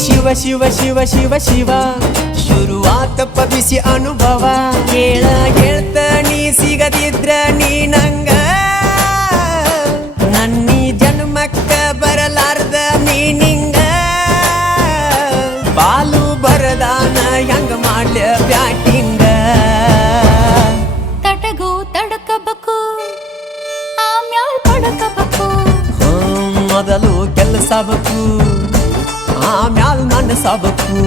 ಶಿವ ಶಿವ ಶಿವ ಶಿವ ಶಿವ ಶುರುವಾತಪ್ಪ ಬಿಸಿ ಅನುಭವ ಹೇಳ್ತ ನೀ ಸಿಗದಿದ್ರ ನೀ ನಂಗ ನನ್ನೀ ಜನ್ಮಕ್ಕ ಬರಲಾರ್ದ ಮೀನಿಂಗ ಬಾಲು ಬರದಾನ ಹೆಂಗ ಮಾಡ್ಲ ಬ್ಯಾಟಿಂಗ ತಟಗೂ ತಡಕಬೇಕು ಆಮ್ಯಾಲ್ ಪಡಕಬೇಕು ಮೊದಲು ಕೆಲಸಬೇಕು ಆಮ್ಯಾಲ್ ಮನಸಬೇಕು